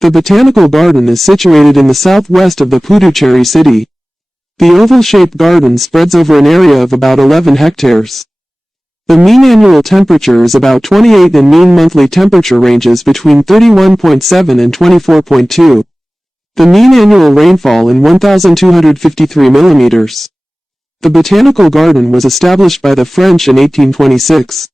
The Botanical Garden is situated in the southwest of the Puducherry city. The oval-shaped garden spreads over an area of about 11 hectares. The mean annual temperature is about 28 and mean monthly temperature ranges between 31.7 and 24.2. The mean annual rainfall in 1,253 millimeters. The Botanical Garden was established by the French in 1826.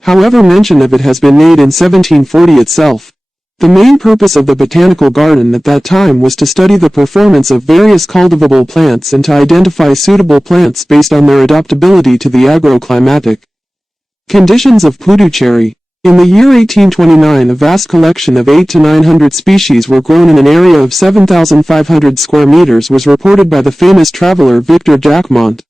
However, mention of it has been made in 1740 itself. The main purpose of the Botanical Garden at that time was to study the performance of various cultivable plants and to identify suitable plants based on their adaptability to the agroclimatic conditions of Puducherry. In the year 1829, a vast collection of 800 to 900 species were grown in an area of 7,500 square meters was reported by the famous traveler Victor Jacquemont.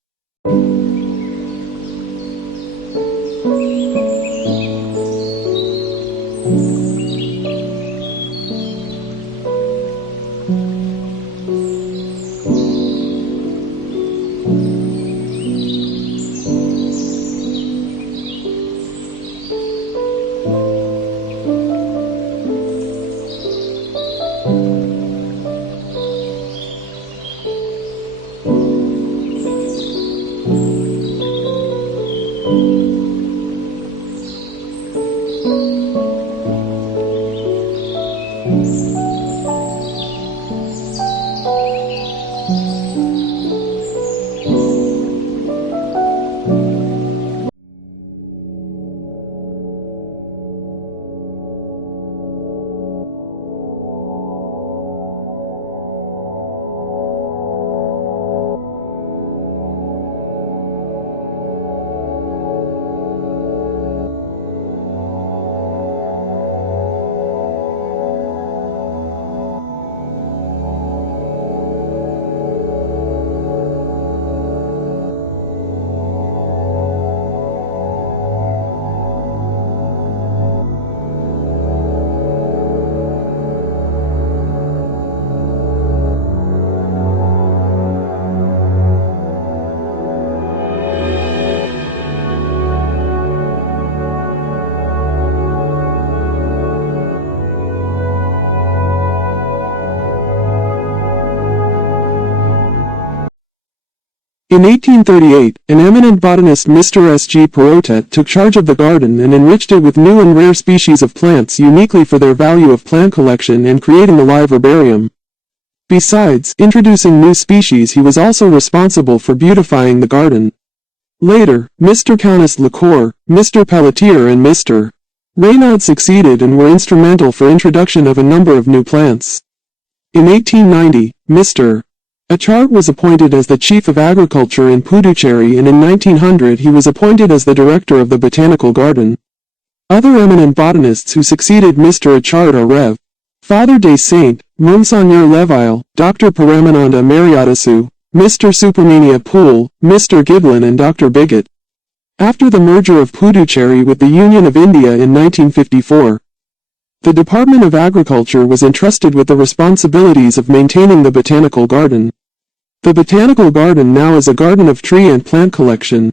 In 1838, an eminent botanist Mr. S. G. Perrotet took charge of the garden and enriched it with new and rare species of plants uniquely for their value of plant collection and creating a live herbarium. Besides introducing new species, he was also responsible for beautifying the garden. Later, Mr. Countess Lacour, Mr. Pelletier and Mr. Raynaud succeeded and were instrumental for introduction of a number of new plants. In 1890, Mr. Achard was appointed as the Chief of Agriculture in Puducherry, and in 1900 he was appointed as the Director of the Botanical Garden. Other eminent botanists who succeeded Mr. Achard are Rev. Father des Saints, Monseigneur Leville, Dr. Paramananda Mariadasu, Mr. Supermenia Poole, Mr. Giblin and Dr. Bigot. After the merger of Puducherry with the Union of India in 1954, the Department of Agriculture was entrusted with the responsibilities of maintaining the Botanical Garden. The Botanical Garden now is a garden of tree and plant collection.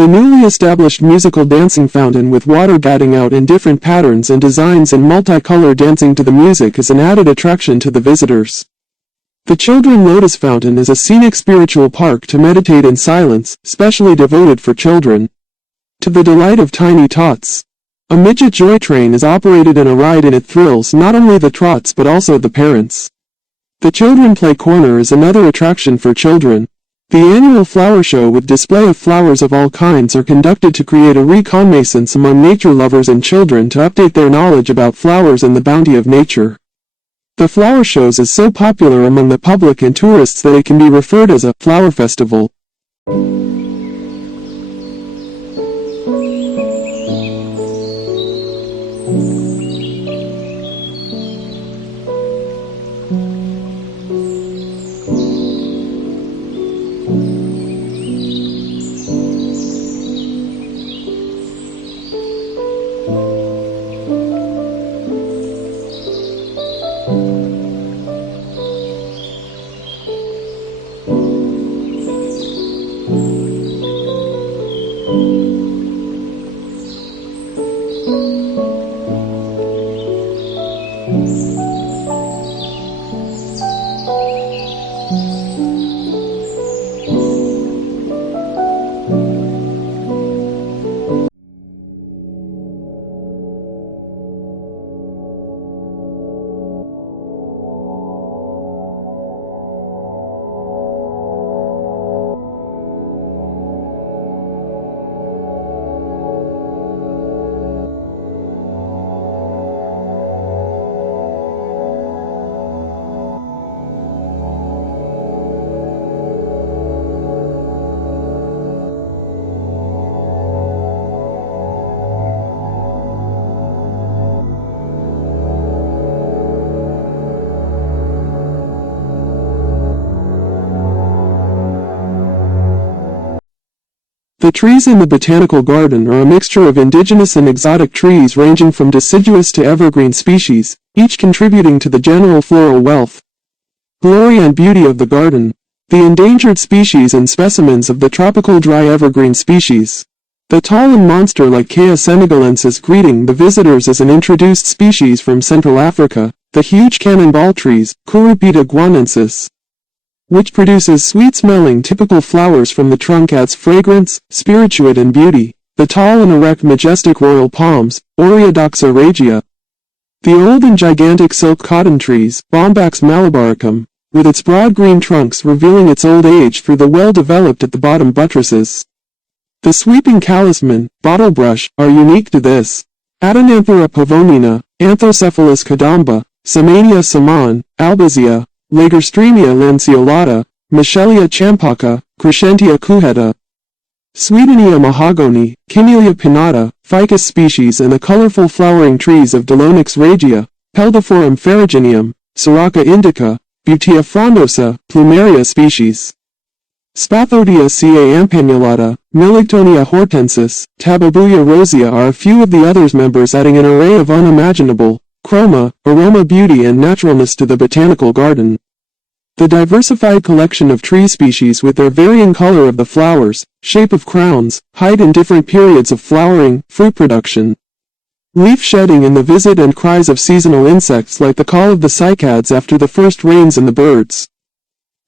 The newly established musical dancing fountain with water batting out in different patterns and designs and multicolor dancing to the music is an added attraction to the visitors. The Children Lotus Fountain is a scenic spiritual park to meditate in silence, specially devoted for children. To the delight of tiny tots. A midget joy train is operated in a ride and it thrills not only the trots but also the parents. The Children Play Corner is another attraction for children. The annual flower show with display of flowers of all kinds are conducted to create a reconnaissance among nature lovers and children to update their knowledge about flowers and the bounty of nature. The flower shows is so popular among the public and tourists that it can be referred as a flower festival. The trees in the Botanical Garden are a mixture of indigenous and exotic trees ranging from deciduous to evergreen species, each contributing to the general floral wealth, glory and beauty of the garden. The endangered species and specimens of the tropical dry evergreen species. The tall and monster-like Kea senegalensis greeting the visitors as an introduced species from Central Africa, the huge cannonball trees, Curupita guanensis, which produces sweet-smelling typical flowers from the trunk adds fragrance, spirituate and beauty. The tall and erect majestic royal palms, Oreodoxa regia. The old and gigantic silk cotton trees, Bombax malabaricum, with its broad green trunks revealing its old age through the well-developed at the bottom buttresses. The sweeping calisman, bottlebrush, are unique to this. Adenanthera pavonina, Anthocephalus cadamba, Samania saman, Albizia, Lagerstremia lanceolata, Michelia champaca, Crescentia cuheta, Swedenia mahogany, Camellia pinnata, ficus species and the colorful flowering trees of Dolonax regia, Peldiforum ferrugineum, Siraca indica, Butea frondosa, Plumeria species. Spathodia ca ampanulata, Melictonia hortensis, Tababuia rosea are a few of the others members adding an array of unimaginable chroma, aroma beauty and naturalness to the botanical garden. The diversified collection of tree species with their varying color of the flowers, shape of crowns, height and different periods of flowering, fruit production, leaf shedding and the visit and cries of seasonal insects like the call of the cycads after the first rains and the birds.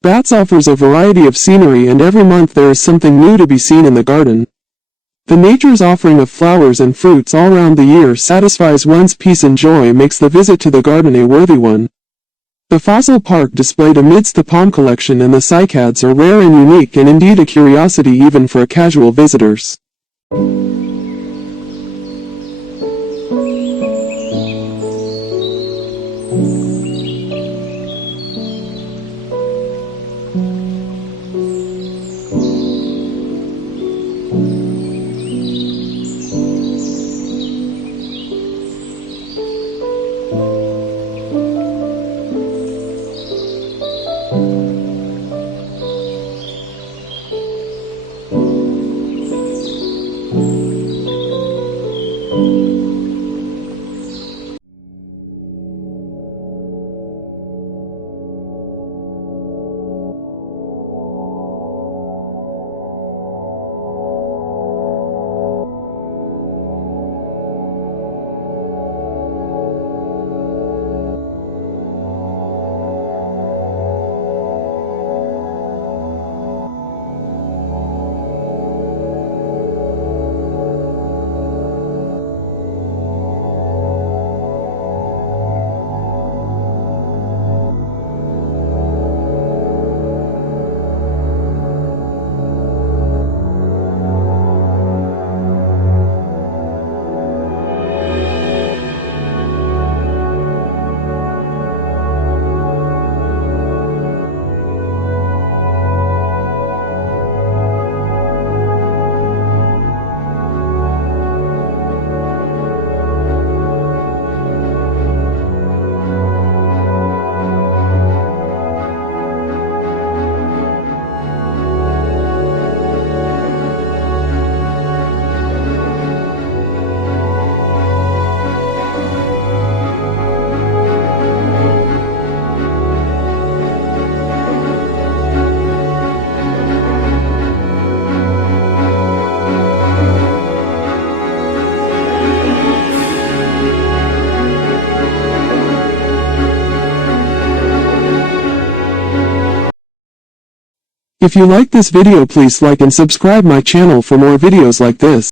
Bats offers a variety of scenery and every month there is something new to be seen in the garden. The nature's offering of flowers and fruits all round the year satisfies one's peace and joy makes the visit to the garden a worthy one. The fossil park displayed amidst the palm collection and the cycads are rare and unique and indeed a curiosity even for casual visitors. If you like this video, please like and subscribe my channel for more videos like this.